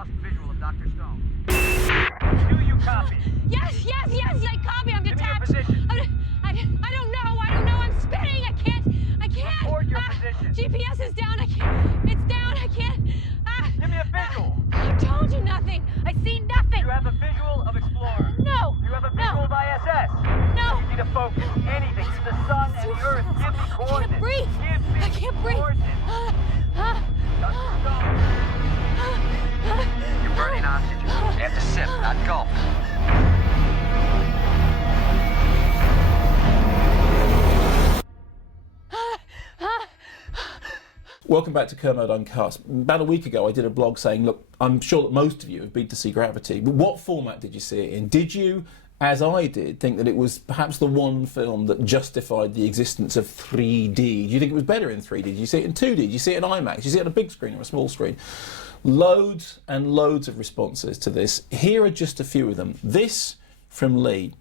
lost visual of Dr. Stone. Do you copy? Yes, I copy. I'm detached. Give me your position. I don't know. I'm spinning. I can't. Report your position. GPS is down. I can't. It's down. I can't. Give me a visual. I told you nothing. I see nothing. You have a visual of Explorer. No. You have a visual of ISS. No. You need to focus. Anything. The sun and the Earth. Give me coordinates. I can't breathe. Give me I can't breathe. coordinates. Dr. Stone. You're burning oxygen. You have to sip, not gulp. Welcome back to Kermode Uncut. About a week ago I did a blog saying, look, I'm sure that most of you have been to see Gravity, but what format did you see it in? Did you, as I did, think that it was perhaps the one film that justified the existence of 3D? Do you think it was better in 3D? Did you see it in 2D? Did you see it in IMAX? Did you see it on a big screen or a small screen? Loads and loads of responses to this. Here are just a few of them. This from Lee.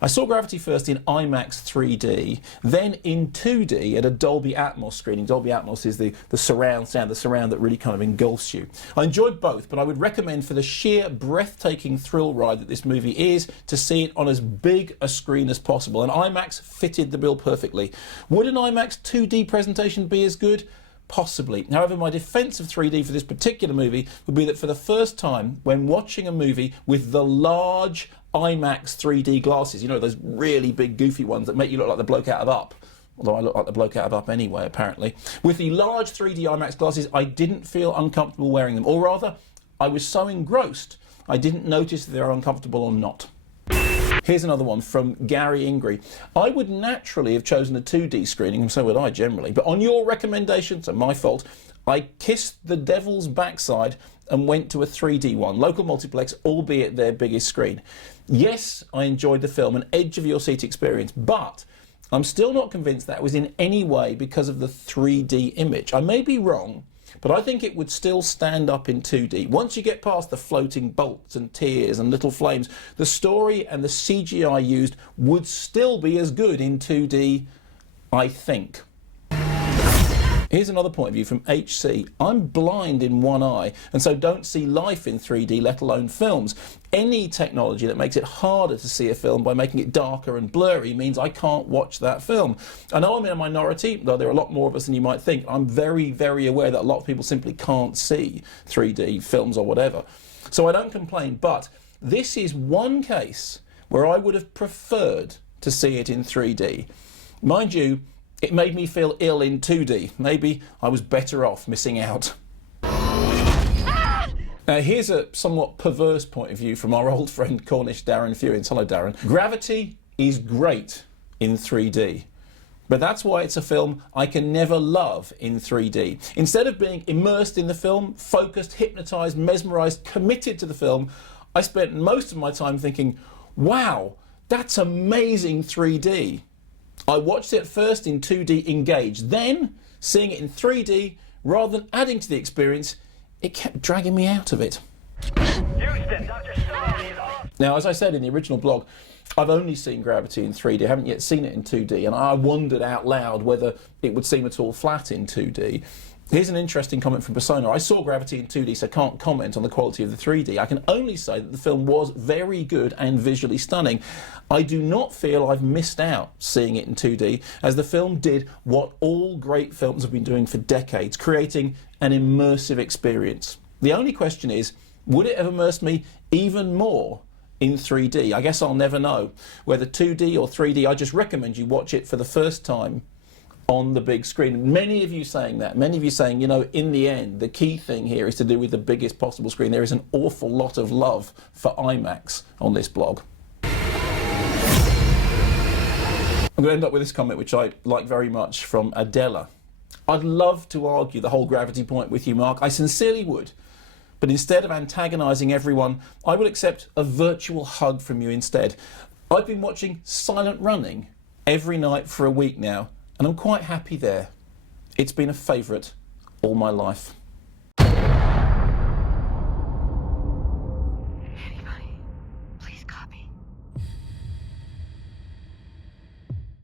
I saw Gravity first in IMAX 3D, then in 2D at a Dolby Atmos screening. Dolby Atmos is the surround sound, the surround that really kind of engulfs you. I enjoyed both, but I would recommend for the sheer breathtaking thrill ride that this movie is, to see it on as big a screen as possible. And IMAX fitted the bill perfectly. Would an IMAX 2D presentation be as good? Possibly. However, my defence of 3D for this particular movie would be that for the first time, when watching a movie with the large IMAX 3D glasses, you know, those really big goofy ones that make you look like the bloke out of Up, although I look like the bloke out of Up anyway, apparently. With the large 3D IMAX glasses, I didn't feel uncomfortable wearing them, or rather, I was so engrossed, I didn't notice if they were uncomfortable or not. Here's another one from Gary Ingry. I would naturally have chosen a 2D screening, and so would I generally, but on your recommendation, so my fault, I kissed the devil's backside and went to a 3D one, local multiplex, albeit their biggest screen. Yes, I enjoyed the film, an edge of your seat experience, but I'm still not convinced that was in any way because of the 3D image. I may be wrong, but I think it would still stand up in 2D. Once you get past the floating bolts and tears and little flames, the story and the CGI used would still be as good in 2D, I think. Here's another point of view from HC. I'm blind in one eye and so don't see life in 3D, let alone films. Any technology that makes it harder to see a film by making it darker and blurry means I can't watch that film. I know I'm in a minority, though there are a lot more of us than you might think. I'm very, very aware that a lot of people simply can't see 3D films or whatever. So I don't complain, but this is one case where I would have preferred to see it in 3D. Mind you, it made me feel ill in 2D. Maybe I was better off missing out. Now here's a somewhat perverse point of view from our old friend Cornish Darren Fewins. Hello Darren. Gravity is great in 3D. But that's why it's a film I can never love in 3D. Instead of being immersed in the film, focused, hypnotised, mesmerised, committed to the film, I spent most of my time thinking, wow, that's amazing 3D. I watched it first in 2D engaged, then seeing it in 3D, rather than adding to the experience, it kept dragging me out of it. Houston, Dr. Stone is off. Now, as I said in the original blog, I've only seen Gravity in 3D, I haven't yet seen it in 2D, and I wondered out loud whether it would seem at all flat in 2D. Here's an interesting comment from Persona. I saw Gravity in 2D, so can't comment on the quality of the 3D. I can only say that the film was very good and visually stunning. I do not feel I've missed out seeing it in 2D, as the film did what all great films have been doing for decades, creating an immersive experience. The only question is, would it have immersed me even more in 3D? I guess I'll never know. Whether 2D or 3D, I just recommend you watch it for the first time on the big screen. Many of you saying that, many of you saying, you know, in the end, the key thing here is to do with the biggest possible screen. There is an awful lot of love for IMAX on this blog. I'm going to end up with this comment, which I like very much, from Adela. I'd love to argue the whole Gravity point with you, Mark. I sincerely would. But instead of antagonising everyone, I will accept a virtual hug from you instead. I've been watching Silent Running every night for a week now, and I'm quite happy there. It's been a favourite all my life.